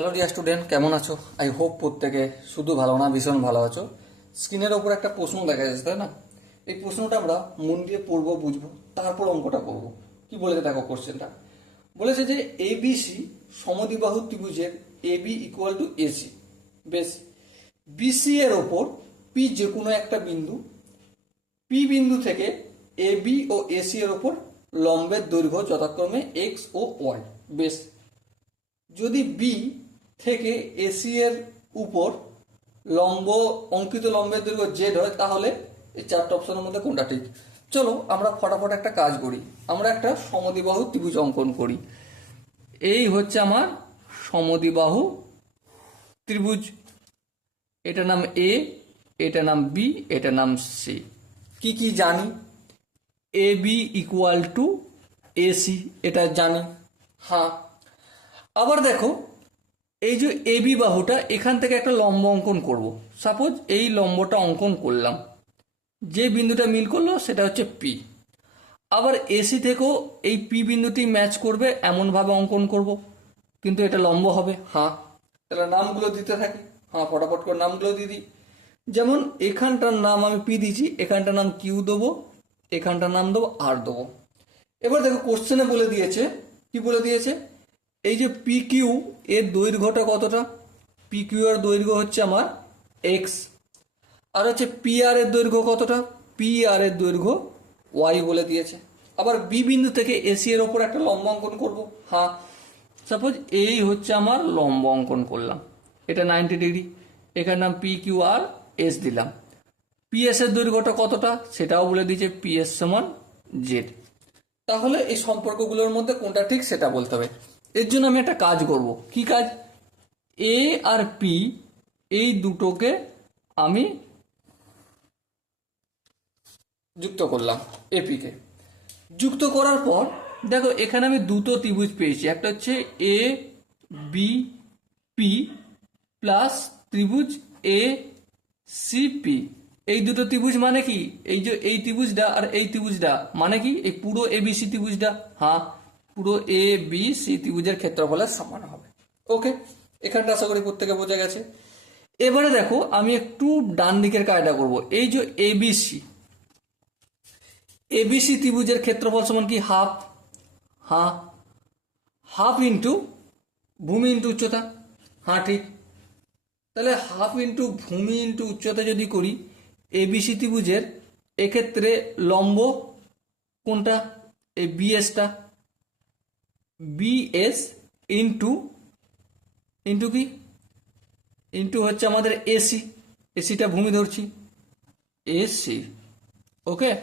Hello dear student কেমন আছো? I hope প্রত্যেকে শুধু ভালো না, ভীষণ ভালো আছো। স্ক্রিনের ওপর একটা প্রশ্ন দেখা যাচ্ছে, তাই না? এই প্রশ্নটা আমরা মন দিয়ে পড়ব, বুঝব, তারপর অঙ্কটা করব। কি বলেছে দেখো কোশ্চেনটা বলেছে যে এবিসি সমদ্বিবাহু ত্রিভুজের এবি ইকুয়াল টু এসি বেশ বিসি এর ওপর পি যে কোনো একটা বিন্দু পি বিন্দু থেকে এ বি ও এসি এর ওপর লম্বের দৈর্ঘ্য যথাক্রমে এক্স ও ওয়াই বেশ, যদি বি থেকে এসি এর উপর লম্ব, অঙ্কিত লম্বের দৈর্ঘ্য জেড হয়, তাহলে এই চারটে অপশনের মধ্যে কোনটা ঠিক? চলো আমরা ফটাফট একটা কাজ করি। আমরা একটা সমদ্বিবাহু ত্রিভুজ অঙ্কন করি। এই হচ্ছে আমার সমদ্বিবাহু ত্রিভুজ। এটা নাম এ এটা নাম বি এটা নাম সি কি কি জানি? A B equal to AC এটা জানি। হ্যাঁ। আবার দেখো এই যে এবি বাহুটা এখান থেকে একটা লম্ব অঙ্কন করব। সাপোজ এই লম্বটা অঙ্কন করলাম। যে বিন্দুটা মিল করল, সেটা হচ্ছে পি আবার এসি থেকেও এই পি বিন্দুটি ম্যাচ করবে, এমনভাবে অঙ্কন করব। কিন্তু এটা লম্ব হবে হ্যাঁ তাহলে নামগুলো দিতে থাকি। হ্যাঁ ফটাফট করে নামগুলো দিয়ে দিই। যেমন এখানটার নাম আমি পি দিয়েছি, এখানটার নাম কিউ দেবো, এখানটার নাম দেবো আর দেবো। এবার দেখো কোশ্চেনে বলে দিয়েছে, কি বলে দিয়েছে? এই যে পি কিউ এর দৈর্ঘ্যটা কতটা? পি কিউ এর দৈর্ঘ্য হচ্ছে আমার এক্স আর হচ্ছে পি আর এর দৈর্ঘ্য কতটা? পি আর এর দৈর্ঘ্য ওয়াই বলে দিয়েছে। আবার বি বিন্দু থেকে এসি এর ওপর একটা লম্ব অঙ্কন করব। হ্যাঁ সাপোজ এই হচ্ছে আমার লম্ব অঙ্কন করলাম। এটা নাইনটি ডিগ্রি এখানে নাম পি কিউ আর এস দিলাম। পিএস এর দৈর্ঘ্যটা কতটা? সেটাও বলে দিয়েছে পিএস সমান জেড তাহলে এই সম্পর্কগুলোর মধ্যে কোনটা ঠিক সেটা বলতে হবে। এর জন্য আমি একটা কাজ করব। কি কাজ? এ আর পি এই দুটোকে আমি যুক্ত করলাম এপিকে যুক্ত করার পর, দেখো এখানে আমি দুটো ত্রিভুজ পেয়েছি। একটা হচ্ছে এ বি পি প্লাস ত্রিভুজ এ সি পি এই দুটো ত্রিভুজ মানে কি? এই যে এই ত্রিভুজটা আর এই ত্রিভুজটা। মানে কি? এই পুরো এ বি সি ত্রিভুজটা। হ্যাঁ। পুরো এ বি সি ত্রিভুজের ক্ষেত্রফলের সমান হবে। ওকে এখানটা আশা করি প্রত্যেকে বোঝা গেছে। এবারে দেখো, আমি একটু ডান দিকের কাজটা করব। এই যে এবিসি এবিসি ত্রিভুজের ক্ষেত্রফল সমান কি? হাফ। হ্যাঁ হাফ ইন্টু ভূমি ইন্টু উচ্চতা। হ্যাঁ ঠিক। তাহলে হাফ ইন্টু ভূমি ইন্টু উচ্চতা যদি করি এবিসি ত্রিভুজের এক্ষেত্রে লম্ব কোনটা? এই বিএসটা বিএস ইন্টু ইন্টু কি? ইন্টু হচ্ছে আমাদের এসি এসিটা ভূমি ধরছি। এসি ওকে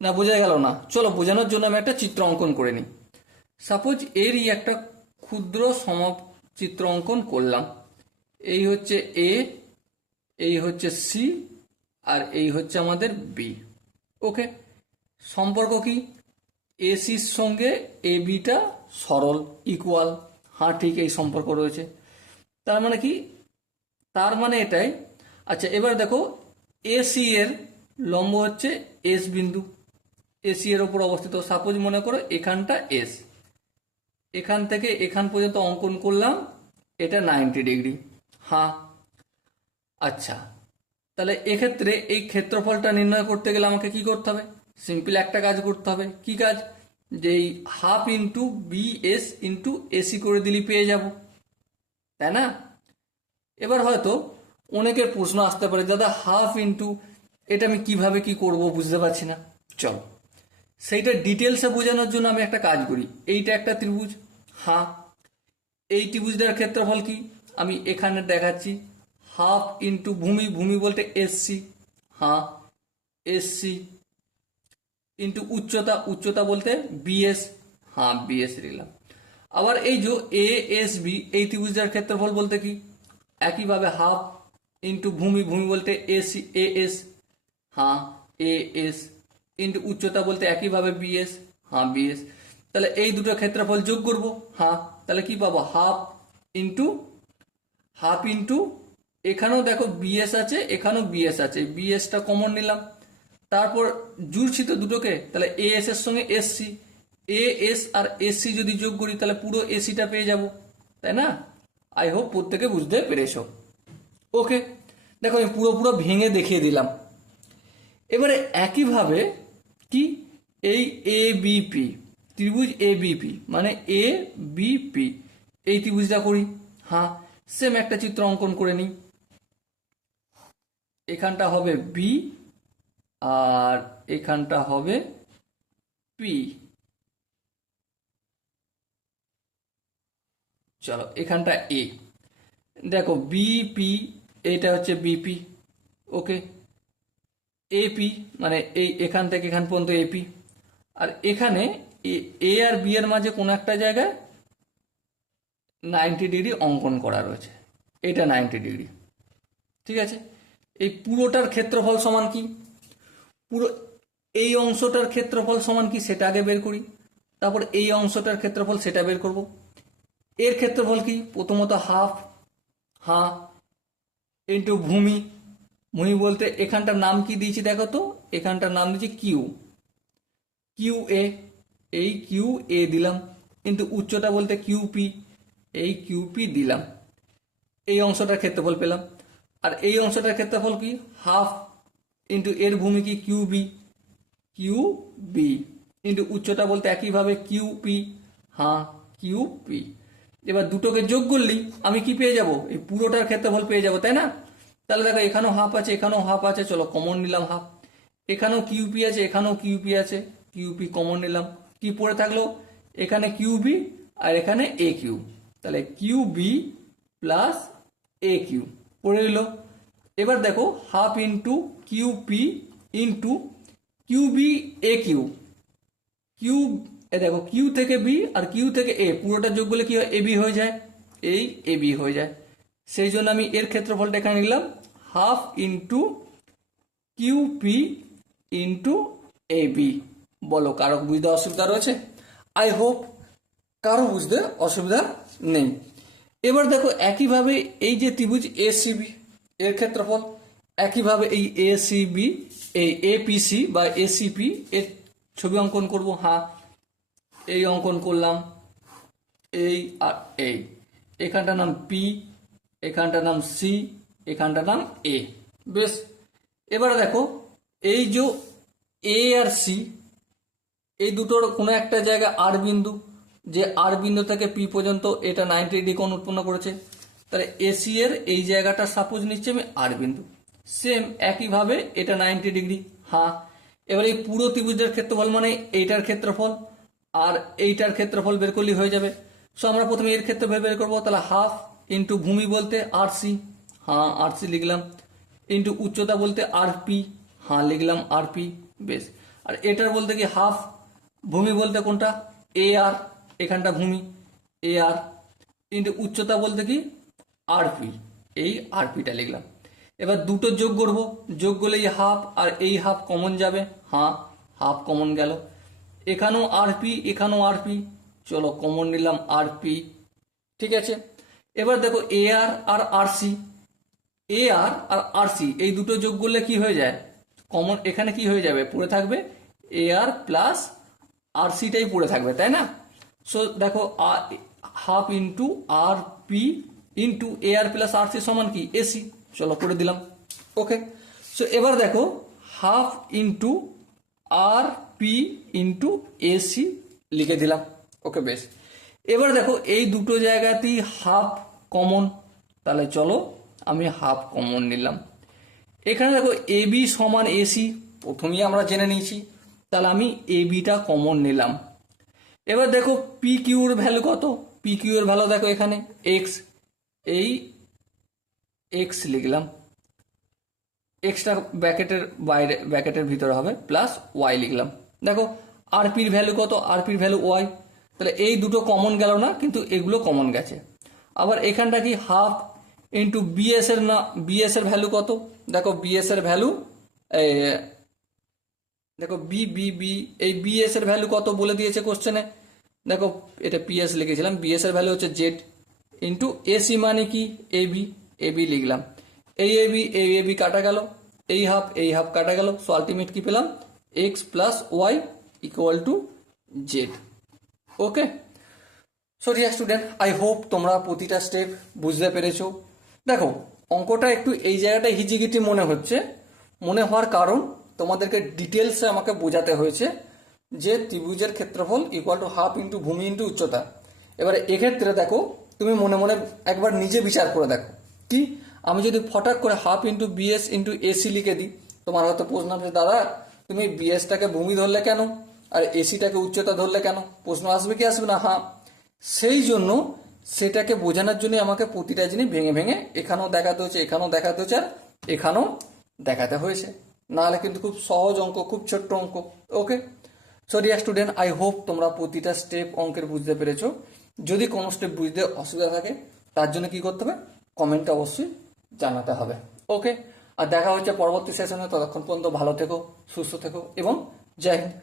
না, বোঝা গেল না। চলো, বোঝানোর জন্য আমি একটা চিত্র অঙ্কন করে নিই। সাপোজ এরই একটা ক্ষুদ্র সম চিত্র অঙ্কন করলাম। এই হচ্ছে এ এই হচ্ছে সি আর এই হচ্ছে আমাদের বি ওকে সম্পর্ক কি? এসির সঙ্গে এ বিটা সরল ইকুয়াল হ্যাঁ ঠিক এই সম্পর্ক রয়েছে। তার মানে কি? তার মানে এটাই। আচ্ছা এবার দেখো এসি এর লম্ব হচ্ছে এস বিন্দু। এসি এর ওপর অবস্থিত সাপোজ মনে করো এখানটা এস এখান থেকে এখান পর্যন্ত অঙ্কন করলাম, এটা নাইনটি ডিগ্রি হ্যাঁ। আচ্ছা তাহলে এক্ষেত্রে এই ক্ষেত্রফলটা নির্ণয় করতে গেলে আমাকে কি করতে হবে? সিম্পল একটা কাজ করতে হবে। কি কাজ? যে এই half into B S into AC করে দিলি পেয়ে যাব। তাই না? এবার হয়তো অনেকের প্রশ্ন আসতে পারে, দাদা হাফ ইন্টু এটা আমি কীভাবে কি করব বুঝতে পারছি না। চল, সেইটা ডিটেলসে বোঝানোর জন্য আমি একটা কাজ করি। এইটা একটা ত্রিভুজ। হ্যাঁ এই ত্রিভুজটার ক্ষেত্রফল কি? আমি এখানে দেখাচ্ছি হাফ ইন্টু ভূমি ভূমি বলতে এসসি। হ্যাঁ এসসি ইন্টু উচ্চতা উচ্চতা বলতে বিএস হ্যাঁ বিএস নিলাম। আবার এই যে এ এস বি এই ত্রিভুজটার ক্ষেত্রফল বলতে কি? একইভাবে হাফ ইন্টু ভূমি ভূমি বলতে এসি এ এস হ্যাঁ এ এস ইন্টু উচ্চতা বলতে একইভাবে বিএস হ্যাঁ বিএস তাহলে এই দুটো ক্ষেত্রফল যোগ করব হ্যাঁ তাহলে কি পাবো? হাফ ইন্টু হাফ ইন্টু এখানেও দেখো বিএস আছে, এখানেও বিএস আছে। বিএসটা কমন নিলাম। তারপর জুড়ছি তো দুটোকে, তাহলে এ এস এর সঙ্গে এসসি এ এস আর এসসি যদি যোগ করি, তাহলে পুরো এসিটা পেয়ে যাব, তাই না? আই হোপ প্রত্যেকে বুঝতে পেরেছ। ওকে দেখো আমি পুরো পুরো ভেঙে দেখিয়ে দিলাম। এবারে একইভাবে কি? এই এ বিপি ত্রিভুজ এ বিপি মানে এ বিপি এই ত্রিভুজটা করি। হ্যাঁ সেম একটা চিত্র অঙ্কন করে নিই। এখানটা হবে বি আর এখানটা হবে পি চলো, এখানটা এ দেখো বিপি এইটা হচ্ছে বিপি ওকে এপি মানে এই এখান থেকে এখান পর্যন্ত এপি আর এখানে এ আর বি এর মাঝে কোনো একটা জায়গায় নাইনটি ডিগ্রি অঙ্কন করা রয়েছে। এটা নাইনটি ডিগ্রি ঠিক আছে? এই পুরোটার ক্ষেত্রফল সমান কি? পুরো এই অংশটার ক্ষেত্রফল সমান কি সেটা আগে বের করি। তারপর এই অংশটার ক্ষেত্রফল সেটা বের করব। এর ক্ষেত্রফল কি? প্রথমত হাফ, হা ইন্টু ভূমি। ভূমি বলতে এখানটার নাম কি দিয়েছি দেখো তো? এখানটার নাম দিয়েছি কিউ কিউ এ এই কিউ এ দিলাম। কিন্তু উচ্চতা বলতে কিউপি এই কিউপি দিলাম। এই অংশটার ক্ষেত্রফল পেলাম। আর এই অংশটার ক্ষেত্রফল কি? হাফ ইন্টু এর ভূমি কি Q B Q B into উচ্চতা বলতে একইভাবে কিউ পি হ্যাঁ কিউ পি এবার দুটোকে যোগ করলেই আমি কি পেয়ে যাব? এই পুরোটার ক্ষেত্রফল পেয়ে যাব, তাই না? তাহলে দেখো, এখানেও হাফ আছে, এখানেও হাফ আছে, চলো কমন নিলাম হাফ এখানেও কিউপি আছে, এখানেও কিউপি আছে কিউপি কমন নিলাম। কি পড়ে থাকল? এখানে কিউবি আর এখানে এ কিউ তাহলে Q B plus A Q পড়ে নিল এবার দেখো half into Q P into Q B A Q. Q A দেখো, কিউ থেকে বি আর কিউ থেকে এ। পুরোটা যোগ করলে কি হয়? এ বি হয়ে যায়। এই এ বি হয়ে যায়। সেই জন্য আমি এর ক্ষেত্রফলটা এখানে নিলাম। Half into Q P into A B. বলো, কারও বুঝতে অসুবিধা রয়েছে? আই হোপ কারও বুঝতে অসুবিধা নেই। এবার দেখো, একইভাবে এই যে ত্রিভুজ এ সিবি এর ক্ষেত্রফল একইভাবে এই এ সিবি এই এপিসি বা এসিপি এর ছবি অঙ্কন করব। হ্যাঁ এই অঙ্কন করলাম। এই আর এই। এখানটার নাম পি এখানটার নাম সি এখানটার নাম এ বেশ, এবারে দেখো, এই যে এ আর সি এই দুটোর কোনো একটা জায়গা আর বিন্দু, যে আর বিন্দু থেকে পি পর্যন্ত এটা নাইনটি ডিগ্রি কোণ উৎপন্ন করেছে। তাহলে এসি এর এই জায়গাটা সাপোজ নিচ্ছে আমি আর বিন্দু। সেম একইভাবে এটা নাইনটি ডিগ্রি হ্যাঁ। এবার এই পুরো ত্রিভুজের ক্ষেত্রফল মানে এইটার ক্ষেত্রফল, আর এইটার ক্ষেত্রফল বের করলেই হয়ে যাবে। সো আমরা প্রথমে এর ক্ষেত্রফল বের করব, তাহলে হাফ ইন্টু ভূমি বলতে আর সি হ্যাঁ আর সি লিখলাম। ইন্টু উচ্চতা বলতে আর পি হ্যাঁ লিখলাম আর পি বেশ। আর এটার বলতে কি হাফ ভূমি বলতে কোনটা? এ আর এখানটা ভূমি। এ আর ইন্টু উচ্চতা বলতে কি? আর পি এই আর পিটা লিখলাম। এবার দুটো যোগ করব, যোগ করলে এই হাফ আর এই হাফ কমন যাবে। হ্যাঁ হাফ কমন গেল। এখানেও আর পি এখানেও আর পি চলো কমন নিলাম আর পি ঠিক আছে? এবার দেখো এ আর আর আর সি এ আর আর আর সি এই দুটো যোগ করলে কি হয়ে যায়? কমন এখানে কি হয়ে যাবে? পড়ে থাকবে এ আর প্লাস আর সিটাই পড়ে থাকবে, তাই না? সো দেখো half into R P into A R plus R C সমান কি? এসি চলো, করে দিলাম। ওকে সো এবার দেখো half into R P into AC লিখে দিলাম। ওকে বেশ। এবার দেখো, এই দুটো জায়গাতেই হাফ কমন তাহলে চলো, আমি হাফ কমন নিলাম। এখানে দেখো এ বি সমান এসি প্রথমেই আমরা জেনে নিয়েছি। তাহলে আমি এ বিটা কমন নিলাম। এবার দেখো পি কিউর ভ্যালু কত? পি কিউর ভ্যালু দেখো এখানে এক্স এই এক্স লিখলাম। এক্সটা ব্যাকেটের বাইরে ব্যাকেটের ভিতরে হবে প্লাস ওয়াই লিখলাম। দেখো আরপির ভ্যালু কত? আরপির ভ্যালু ওয়াই তাহলে এই দুটো কমন গেল না, কিন্তু এগুলো কমন গেছে। আবার এখানটা কি হাফ ইন্টু বিএস এর না বিএস এর ভ্যালু কত? দেখো বিএস এর ভ্যালু দেখো বি বি বি এই বিএস এর ভ্যালু কত বলে দিয়েছে কোশ্চেনে দেখো, এটা পিএস লিখেছিলাম বিএস এর ভ্যালু হচ্ছে জেড ইন্টু এসি মানে কি? এ বি এ বি লিখলাম। এই এ বি এই এ বি কাটা গেল। এই হাফ এই হাফ কাটা গেল। সো আলটিমেট কি পেলাম? X plus Y equal to Z okay so dear student I hope তোমরা প্রতিটা স্টেপ বুঝতে পেরেছ। দেখো, অঙ্কটা একটু এই জায়গাটা হিজিগিটি মনে হচ্ছে। মনে হওয়ার কারণ তোমাদেরকে ডিটেলসে আমাকে বোঝাতে হয়েছে যে ত্রিভুজের ক্ষেত্রফল ইকুয়াল টু হাফ ইন্টু ভূমি ইন্টু উচ্চতা। এবারে এক্ষেত্রে দেখো তুমি মনে মনে একবার নিজে বিচার করে দেখো। কি? আমি যদি ফটাক করে half into BS into AC লিখে দিই তোমার হয়তো প্রশ্ন আসবে, দাদা, তুমি বিএসটাকে ভূমি ধরলে কেন? আর এসিটাকে উচ্চতা ধরলে কেন? প্রশ্ন আসবে কি আসবে না? হ্যাঁ। সেই জন্য সেটাকে বোঝানোর জন্য আমাকে প্রতিটা জিনিস ভেঙে ভেঙে এখানেও দেখাতে হচ্ছে এখানেও দেখাতে হচ্ছে আর এখানেও দেখাতে হয়েছে। নাহলে কিন্তু খুব সহজ অঙ্ক, খুব ছোট্ট অঙ্ক। Okay so student I hope তোমরা প্রতিটা স্টেপ অঙ্কের বুঝতে পেরেছ। যদি কোনো স্টেপ বুঝতে অসুবিধা থাকে, তার জন্য কি করতে হবে? কমেন্টে অবশ্যই জানাতে হবে। ওকে আর দেখা হচ্ছে পরবর্তী সেশনে ততক্ষণ পর্যন্ত ভালো থেকো, সুস্থ থেকো, এবং জয় হিন্দ।